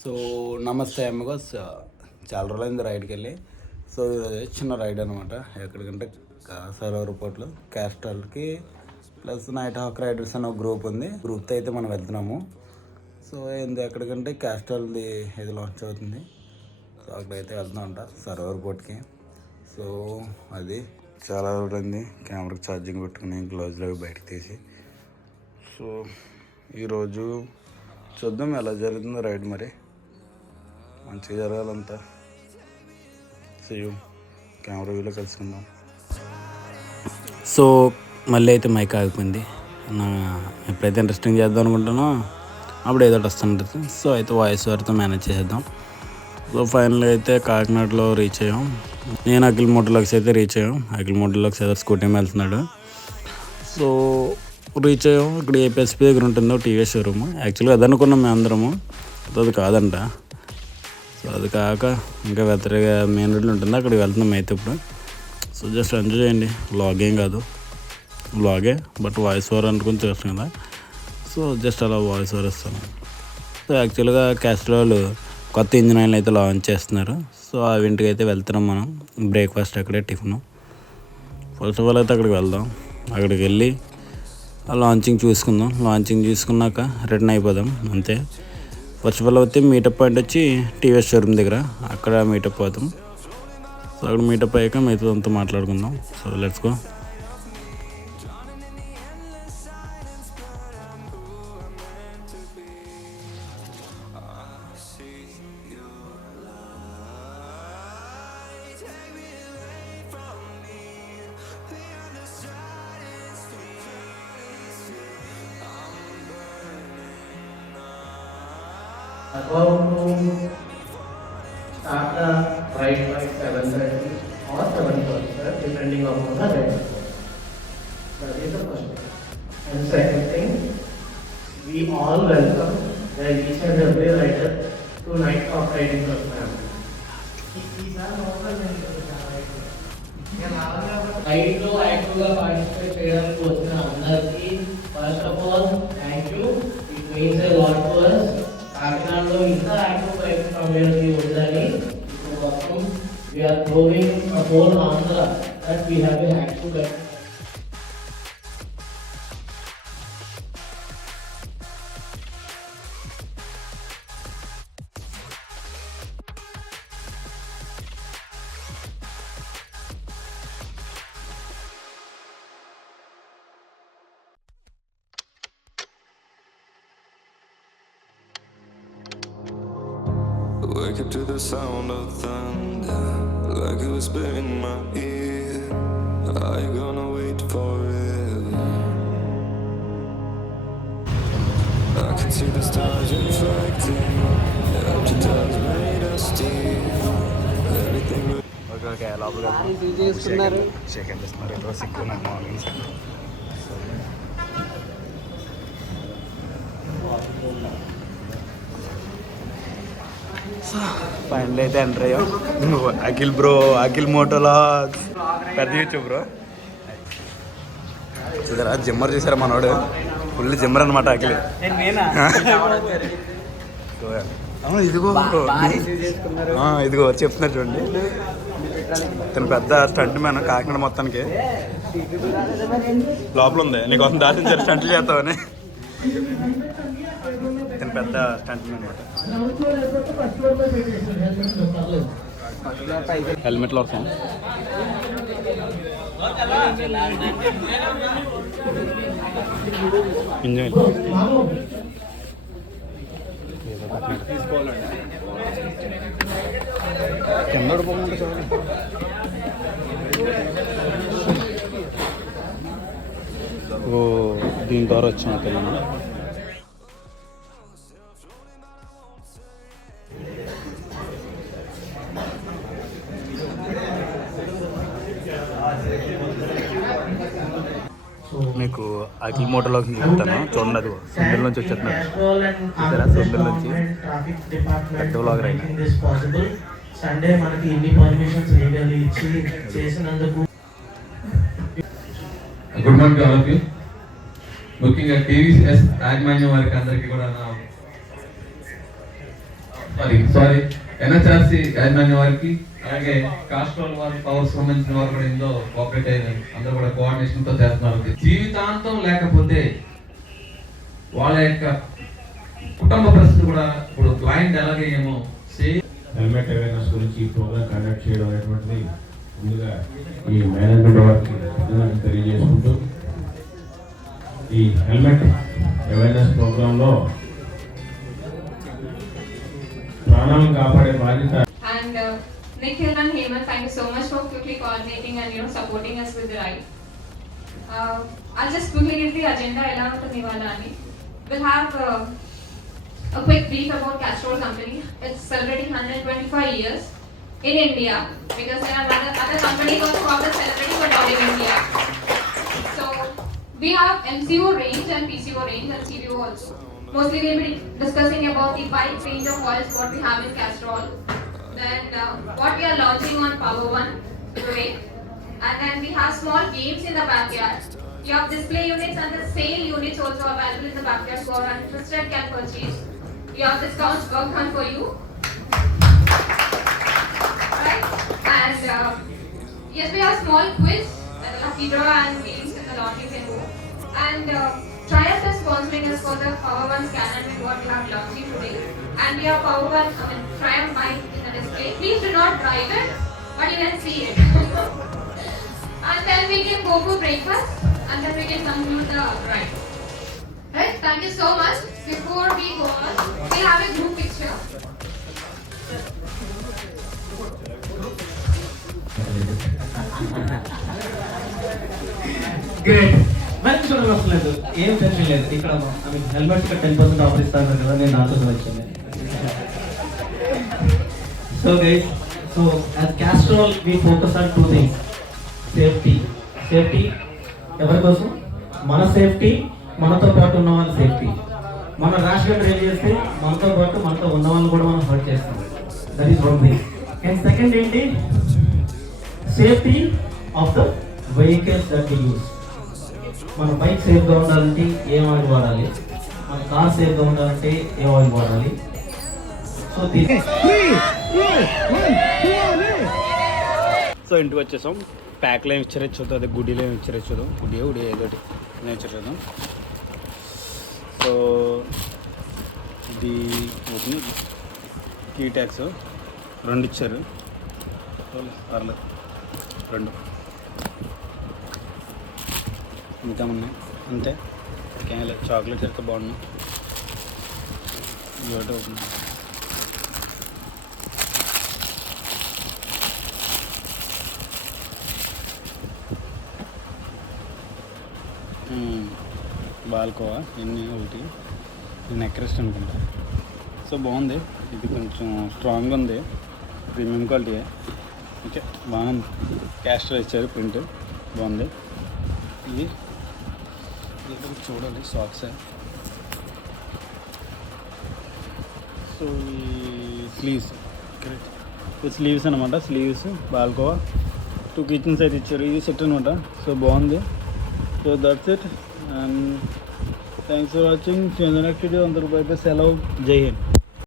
సో నమస్తే అమ్మగోస్, చాలా రోజులైంది రైడ్కి వెళ్ళి. సో ఇది చిన్న రైడ్ అనమాట. ఎక్కడికంటే సర్వర్ పోర్ట్లో క్యాస్ట్రాల్కి ప్లస్ నైట్ హాక్ రైడర్స్ అనే ఒక గ్రూప్ ఉంది. గ్రూప్తో అయితే మనం వెళ్తున్నాము. సో ఏంది ఎక్కడికంటే క్యాస్ట్రాల్ది ఇది లాంచ్ అవుతుంది. సో అక్కడైతే వెళ్తున్నామంట సర్వర్ పోర్ట్కి. సో అది చాలా రోజులైంది కెమెరాకి ఛార్జింగ్ పెట్టుకుని గ్లౌజ్లు అవి బయటకు తీసి. సో ఈరోజు చూద్దాం ఎలా జరుగుతుందో రైడ్. మరి మంచిగా జరగాలంతా. కెమెరా వ్యూలో కలుసుకుందాం. సో మళ్ళీ అయితే మైక్ ఆగిపోయింది. ఎప్పుడైతే ఇంట్రెస్టింగ్ చేద్దాం అనుకుంటానో అప్పుడు ఏదో వస్తుంటుంది. సో అయితే వాయిస్ ఓవర్తో మేనేజ్ చేసేద్దాం. సో ఫైనల్గా అయితే కాకినాడలో రీచ్ అయ్యాం. నేను అఖిల్ మోటర్లక్స్ అయితే రీచ్ అయ్యాం. అఖిల్ మోటర్లక్స్ ఏదో స్కూటీ వెళ్తున్నాడు. సో రీచ్ అయ్యాం. ఇక్కడ ఏపీఎస్పీ దగ్గర ఉంటుందో టీవీఎస్ షోరూమ్. యాక్చువల్గా అది అనుకున్నాం మేము అందరము, అది కాదంట. సో అది కాక ఇంకా వెతరిగా మెయిన్ రోడ్లో ఉంటుంది, అక్కడికి వెళ్తున్నాం అయితే ఇప్పుడు. సో జస్ట్ ఎంజాయ్ చేయండి. వ్లాగ్ ఏం కాదు, వ్లాగే బట్ వాయిస్ ఓవర్ అనుకుని చేస్తాం కదా. సో జస్ట్ అలా వాయిస్ ఓవర్ ఇస్తాను. సో యాక్చువల్గా క్యాస్ట్రాల్ కొత్త ఇంజిన్ ఆయిల్ అయితే లాంచ్ చేస్తున్నారు. సో ఆ ఇంటికి అయితే వెళ్తున్నాం మనం. బ్రేక్ఫాస్ట్ అక్కడే, టిఫిన్. ఫస్ట్ ఆఫ్ ఆల్ అయితే అక్కడికి వెళ్దాం. అక్కడికి వెళ్ళి లాంచింగ్ చూసుకుందాం. లాంచింగ్ చూసుకున్నాక రిటర్న్ అయిపోదాం అంతే. ఫస్ట్ ఆఫ్ ఆల్ అయితే మీటప్ పాయింట్ వచ్చి టీవీఎస్ షోరూమ్ దగ్గర, అక్కడ మీటప్ అవుతాం. సో అక్కడ మీటప్ అయ్యాక మీతో అంతా మాట్లాడుకుందాం. So let's go. About to start the ride by 7:30 or 7:45, depending upon the ride. That is the first thing. And second thing, we all welcome each and every rider to Night of Riding program. రైడ్లో యాక్టివ్గా participate చేయడానికి వచ్చిన అందరికీ first of all thank you. It means a lot to us. కాకినాడలో ఇంత active bike community ఉందని ఇప్పుడు మొత్తం we are growing whole Andhra that we have a active bike. Wake up to the sound of thunder, like a whisper in my ear. Are you gonna wait forever? I can see the stars reflecting, empty tires made of steel. Everything okay లోపల సెకండ్ ఇస్తున్నారు. ఇట్లా సిక్కు నాకు morning. Final అయితే ఎంటర్ అయ్యాం. అఖిల్ బ్రో, అఖిల్ మోటోలాగ్స్ పెద్ద YouTube bro. చూసారా జిమ్మర్ చూసారా మనోడు, ఫుల్ జిమ్మర్ అనమాట అఖిల్. ఇదిగో ఇదిగో చెప్తున్నారు చూడండి. తను పెద్ద స్టంట్ మ్యాన్ కాకినాడ మొత్తానికి. లోపల ఉంది నీకు వస్తుంది దాటించారు స్టంట్లు చేస్తామని. తను పెద్ద స్టంట్ మ్యాన్ అనమాట. హెల్మెట్లో వస్తాం. ఎంజాయ్ కింద పడిపోకుండా చూడండి. ఓ దీని ద్వారా వచ్చాం తెలంగాణ. మీకు అఖిల్ మోటోలోకి చెప్తాను చూడండి. అది సొందల నుంచి వచ్చేస్తున్నారు. సొందల నుంచి పెద్ద వ్లాగర్ అయినా. సండే మనకి ఇన్ని పర్మిషన్స్ లీగల్లీ ఇచ్చి చేసినందుకు good morning all of you. ముఖ్యంగా టీవీఎస్ యాజమాన్యం వారికి అందరికీ కూడా నా సారీ ఎన్హెచ్ఆర్సి యాజమాన్య వారికి అలాగే కాస్ట్రోల్ వారి పవర్ సంబంధించిన వారు కూడా ఇందులో కోఆపరేట్ అయ్యారు. అందరూ కూడా కోఆర్డినేషన్ తో చేస్తున్నారు. జీవితాంతం లేకపోతే వాళ్ళ యొక్క కుటుంబ పరిస్థితి కూడా ఇప్పుడు క్లయింట్ ఎలాగే ఏమో హెల్మెట్ అవేర్నెస్ గురించి ఈ ప్రోగ్రామ్ కండక్ట్ చేయడం అనేటువంటిది ముందుగా ఈ మేనేజ్మెంట్ వారికి తెలియజేసుకుంటూ ఈ హెల్మెట్ అవేర్నెస్ ప్రోగ్రాంలో ప్రాణాలను కాపాడే బాధ్యత. And Nikhil and Hemant, thank you so much for quickly coordinating and supporting us with the ride. I'll just quickly give the agenda. Ela untundi ivala ani. We'll have a quick brief about Castrol Company. It's celebrating 125 years in India because there are other companies also who are celebrating but not in India. So we have MCO range and PCO range and CVO also. Mostly we'll be discussing about the wide range of oils what we have in Castrol. Then what we are launching on Power One today. And then we have small games in the backyard. You have display units and the sale units also available in the backyard, so our interested can purchase. You have discounts worked on for you. Right? And yes, we have small quiz and a lucky draw and games in the lottery can go. And Triumph is sponsoring us for the Power One scanner with what we have launching today. And we have Power One, Triumph bike in the display. Please do not drive it, but you can see it. And then we can go for breakfast and then we can conclude the ride. Right? Thank you so much. Before we go on, we have a group picture. Great. మరి చూడండి అసలు లేదు, ఏం టెన్షన్ లేదు. ఇక్కడ హెల్మెట్ 10% ఆఫర్ ఇస్తాను కదా, నేను దాంతో వచ్చాను. So guys, so as Castrol we focus on two things. Safety. Safety ఎవరి కోసం? మన సేఫ్టీ, మనతో పాటు ఉన్న వాళ్ళ సేఫ్టీ. మనం ర్యాష్గా డ్రైవ్ చేస్తే మనతో పాటు మనతో ఉన్న వాళ్ళని కూడా మనం హర్ట్ చేస్తాం. That is one thing. And second ఏంటి? Safety of the vehicles that we use. మన బైక్ సేఫ్గా ఉండాలంటే ఏం ఆయిల్ వాడాలి, మన కార్ సేఫ్గా ఉండాలంటే ఏం ఆయిల్ వాడాలి. సో ఇంటికి వచ్చేసాం. ప్యాక్లో ఏమి ఇచ్చారో చూద్దాం, అదే గుడ్డీలో ఏమి ఇచ్చారో చూద్దాం. గుడ్డి ఏదోటి నేను ఇచ్చారు చూద్దాం. సో ఇది కీ ట్యాక్స్ 2 ఇచ్చారు. పర్లేదు 2 ఇంకా ఉన్నాయి అంతే. ఇంకేం లేదు. చాక్లెట్స్ అయితే బాగున్నాయి. ఇవి ఒకటి అవుతుంది. బాల్కోవా ఎన్ని ఒకటి, నెక్ రెస్ట్ అనుకుంటా. సో బాగుంది. ఇది కొంచెం స్ట్రాంగ్ ఉంది, ప్రీమియం క్వాలిటీ. ఓకే బాగుంది. క్యాస్టర్ ఇచ్చారు, ప్రింట్ బాగుంది. ఇది చూడాలి సాక్సే. సో ఈ స్లీవ్స్, ఇది స్లీవ్స్ అనమాట. స్లీవ్స్ బాల్కోవా 2 కిచెన్స్ అయితే ఇచ్చారు. ఇది సెట్ అనమాట. సో బాగుంది. So that's it. And thanks for watching. అందరూ బై బై, సెలవు, జై హింద్.